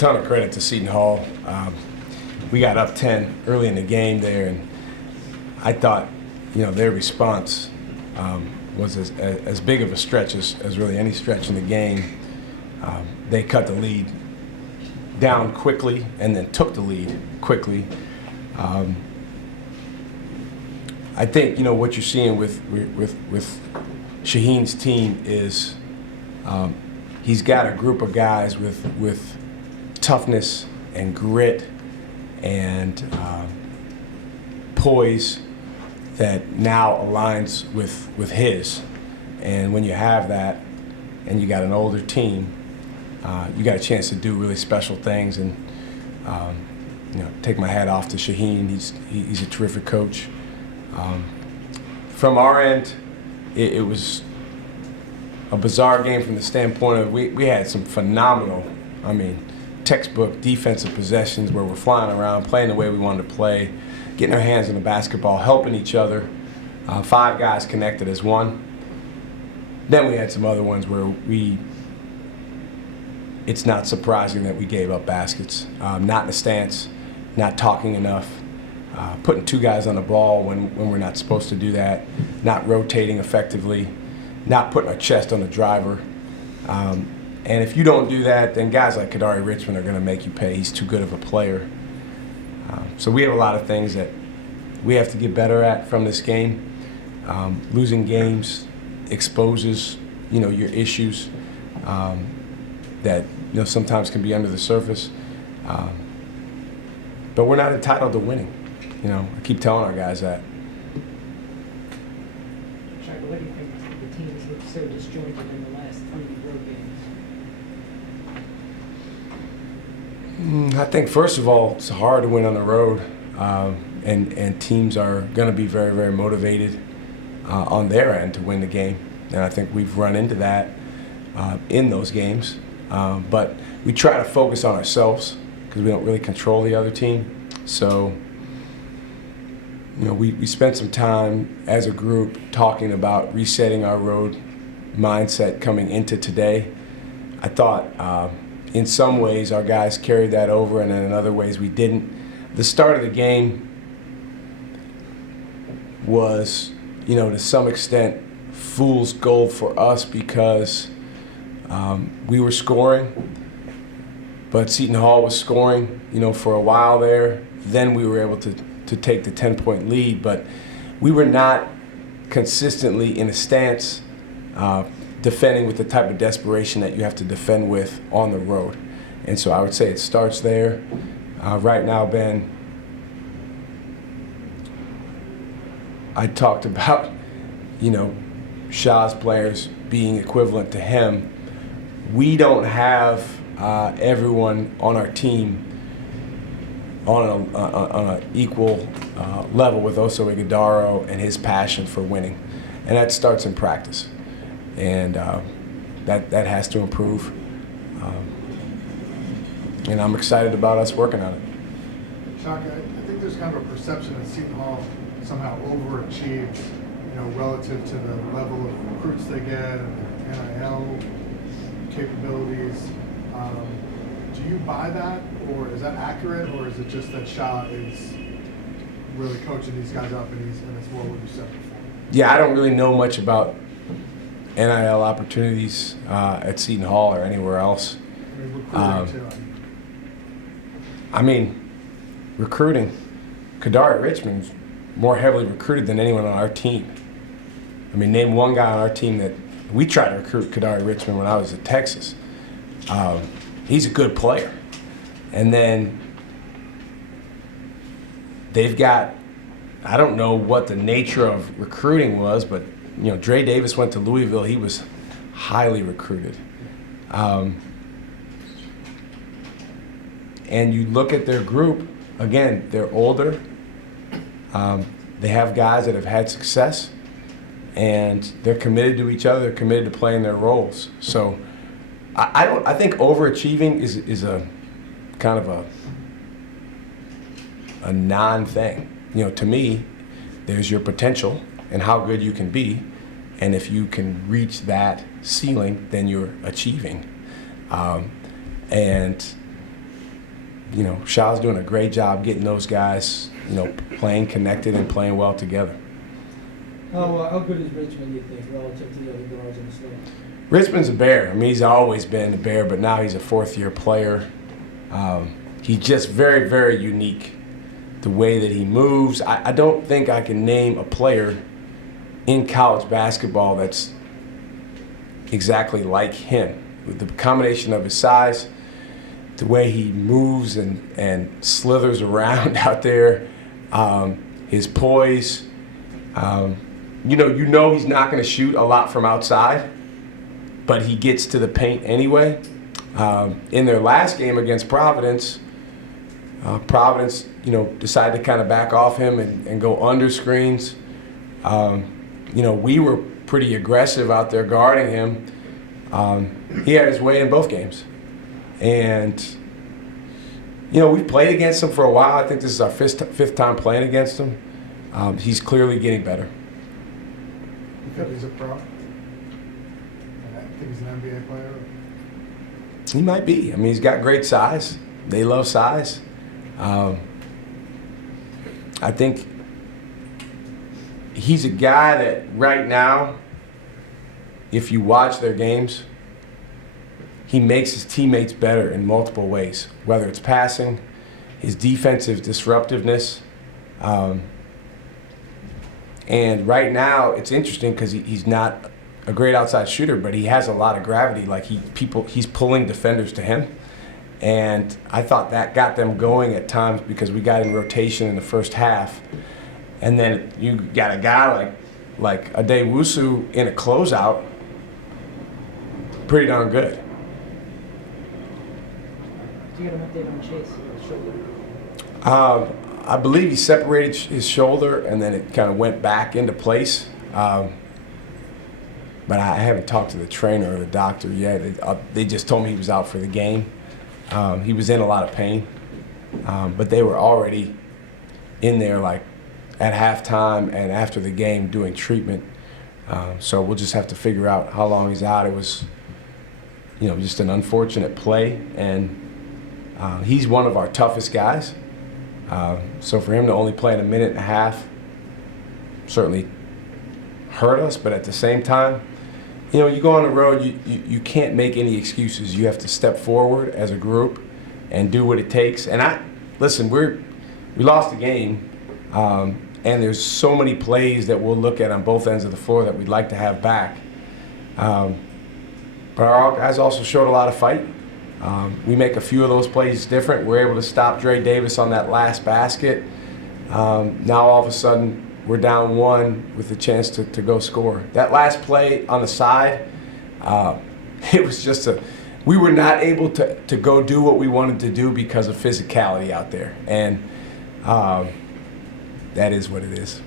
ton of credit to Seton Hall. We got up 10 early in the game there, and I thought, their response was as big of a stretch as really any stretch in the game. They cut the lead down quickly and then took the lead quickly. I think what you're seeing with Shaheen's team is he's got a group of guys with toughness and grit and poise that now aligns with his. And when you have that and you got an older team, you got a chance to do really special things. And take my hat off to Shaheen. He's a terrific coach. From our end, it was a bizarre game from the standpoint of we had some phenomenal, textbook defensive possessions where we're flying around, playing the way we wanted to play, getting our hands on the basketball, helping each other. 5 guys connected as one. Then we had some other ones where it's not surprising that we gave up baskets. Not in the stance, not talking enough, putting 2 guys on the ball when we're not supposed to do that, not rotating effectively, not putting our chest on the driver. And if you don't do that, then guys like Kadari Richmond are going to make you pay. He's too good of a player. So we have a lot of things that we have to get better at from this game. Losing games exposes, your issues that sometimes can be under the surface. But we're not entitled to winning. I keep telling our guys that. Shaka, what do you think the team has looked so disjointed in the last 3 road games? I think, first of all, it's hard to win on the road, and teams are going to be very, very motivated on their end to win the game. And I think we've run into that in those games. But we try to focus on ourselves because we don't really control the other team. So, we spent some time as a group talking about resetting our road mindset coming into today. I thought in some ways our guys carried that over, and then in other ways we didn't. The start of the game was, to some extent, fool's gold for us because we were scoring, but Seton Hall was scoring, for a while there. Then we were able to take the 10-point lead, but we were not consistently in a stance defending with the type of desperation that you have to defend with on the road. And so I would say it starts there. Right now, Ben, I talked about, Shah's players being equivalent to him. We don't have everyone on our team on an equal level with Oso Ighodaro and his passion for winning. And that starts in practice. And that has to improve. And I'm excited about us working on it. Shaka, I think there's kind of a perception that Seton Hall somehow overachieved, relative to the level of recruits they get and their NIL capabilities. Do you buy that, or is that accurate, or is it just that Shah is really coaching these guys up and it's more what you said before? Yeah, I don't really know much about NIL opportunities at Seton Hall or anywhere else. Recruiting. Kadari Richmond's more heavily recruited than anyone on our team. Name one guy on our team that we tried to recruit Kadari Richmond when I was at Texas. He's a good player. And then they've got, I don't know what the nature of recruiting was, but Dre Davis went to Louisville. He was highly recruited. And you look at their group, again, they're older. They have guys that have had success, and they're committed to each other. They're committed to playing their roles. So I think overachieving is a kind of a non-thing. To me, there's your potential and how good you can be, and if you can reach that ceiling, then you're achieving. And you know, Shaw's doing a great job getting those guys, you know, playing connected and playing well together. How good is Richmond, do you think, relative to the other guards in the slate? Richmond's a Bear. I mean, he's always been a Bear, but now he's a fourth-year player. He's just very, very unique. The way that he moves, I don't think I can name a player in college basketball that's exactly like him. With the combination of his size, the way he moves and slithers around out there, his poise. You know he's not going to shoot a lot from outside, but he gets to the paint anyway. In their last game against Providence, decided to kind of back off him and go under screens. We were pretty aggressive out there guarding him. He had his way in both games. And, we've played against him for a while. I think this is our fifth time playing against him. He's clearly getting better. You think he's a pro? And I think he's an NBA player? He might be. I mean, he's got great size. They love size. I think he's a guy that right now, if you watch their games, he makes his teammates better in multiple ways, whether it's passing, his defensive disruptiveness. And right now, it's interesting because he's not a great outside shooter, but he has a lot of gravity. Like he's pulling defenders to him. And I thought that got them going at times because we got in rotation in the first half. And then you got a guy like Adewusu in a closeout, pretty darn good. Do you get an update on Chase, shoulder? I believe he separated his shoulder and then it kind of went back into place. But I haven't talked to the trainer or the doctor yet. They just told me he was out for the game. He was in a lot of pain, but they were already in there like at halftime and after the game doing treatment. So we'll just have to figure out how long he's out. It was, just an unfortunate play, and he's one of our toughest guys. So for him to only play in a minute and a half certainly hurt us, but at the same time, you go on the road, you can't make any excuses. You have to step forward as a group and do what it takes. And we lost the game, and there's so many plays that we'll look at on both ends of the floor that we'd like to have back. But our guys also showed a lot of fight. We make a few of those plays different. We're able to stop Dre Davis on that last basket. Now all of a sudden, we're down one with the chance to go score. That last play on the side, it was just we were not able to go do what we wanted to do because of physicality out there. And that is what it is.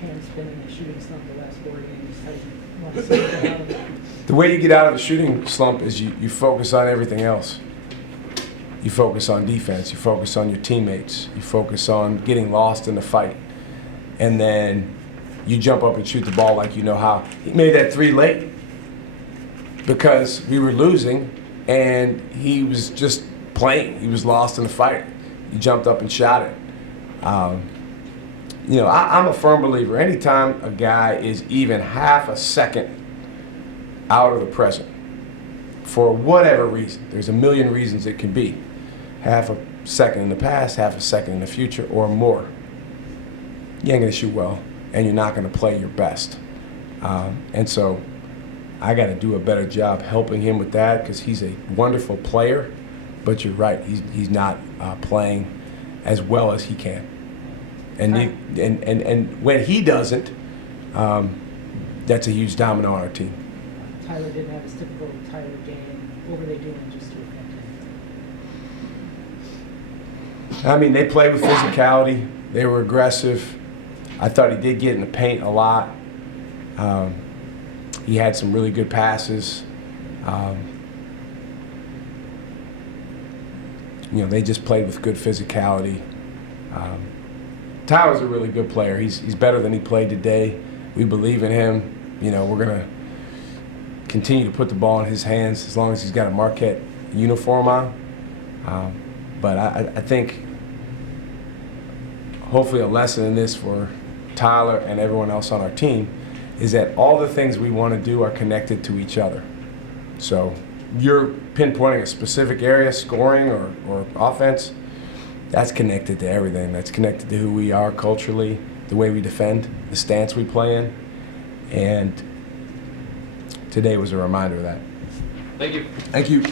Cam's been in a shooting slump the last 4 games. How do you want to see him get out of it? The way you get out of a shooting slump is you focus on everything else. You focus on defense. You focus on your teammates. You focus on getting lost in the fight. And then you jump up and shoot the ball like you know how. He made that three late because we were losing and he was just playing. He was lost in the fight. He jumped up and shot it. I'm a firm believer. Anytime a guy is even half a second out of the present, for whatever reason, there's a million reasons it can be. Half a second in the past, half a second in the future, or more. You ain't gonna shoot well, and you're not gonna play your best. And so I gotta do a better job helping him with that because he's a wonderful player, but you're right, he's not playing as well as he can. And when he doesn't, that's a huge domino on our team. Tyler didn't have his typical Tyler game. What were they doing just to affect him? I mean, they played with physicality. They were aggressive. I thought he did get in the paint a lot. He had some really good passes. They just played with good physicality. Tyler's a really good player. He's better than he played today. We believe in him. We're going to continue to put the ball in his hands as long as he's got a Marquette uniform on. But I think hopefully a lesson in this for Tyler and everyone else on our team is that all the things we want to do are connected to each other. So you're pinpointing a specific area, scoring or offense, that's connected to everything. That's connected to who we are culturally, the way we defend, the stance we play in. And today was a reminder of that. Thank you. Thank you.